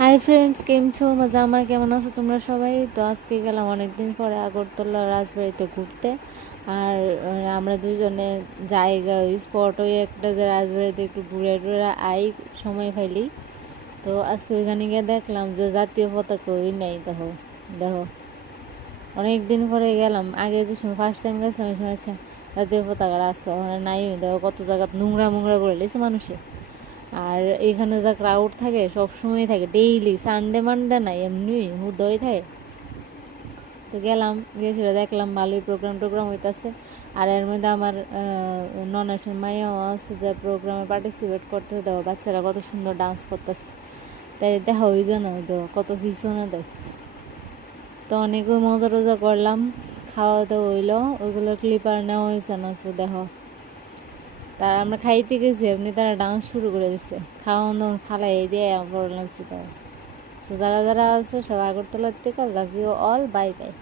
Hi friends, কেম ছো? মজামা, কেমন আছো তোমরা সবাই? তো আজকে গেলাম অনেকদিন পরে আগরতলা রাজবাড়িতে ঘুরতে। আর আমরা দুজনে জায়গা ওই স্পট ওই একটা যে রাজবাড়িতে একটু ঘুরে টুরে আই সময় পাইলি। তো আজকে ওইখানে গিয়ে দেখলাম যে জাতীয় পতাকা ওই নেই। দেখো দেখো, অনেক দিন পরে গেলাম। আগে যে সময় ফার্স্ট টাইম গেছিলাম ওই সময় আচ্ছা জাতীয় পতাকা আসলো, ওখানে নাই। দেখো কত জায়গা নোংরা মোংরা করে লেছে মানুষে। আর এখানে যা ক্রাউড থাকে সব সময় থাকে, ডেইলি, সানডে মানডে নাই, এমনি হুদয় থাকে। তো গেলাম, গিয়ে সেটা দেখলাম, ভালোই প্রোগ্রাম হইতেছে। আর এর মধ্যে আমার ননাসের মাইয়াও আছে যে প্রোগ্রামে পার্টিসিপেট করতেছে। দেখো বাচ্চারা কত সুন্দর ডান্স করতেছে, তাই দেখা ওই জন্য দেখো কত পিছনে দেয়। তো অনেক মজা টজা করলাম, খাওয়া দাওয়া হইলো, ওইগুলো ক্লিপার নেওয়া হয়েছে না। সো দেখো, তারা আমরা খাইতে গেছি এমনি তারা ডান্স শুরু করে দিচ্ছে, খাওয়ান দাওয়ান ফালাই দিয়ে বড় লাগছে তারা। সো যারা যারা আছে সব আগরতলার থেকে love you all, bye by.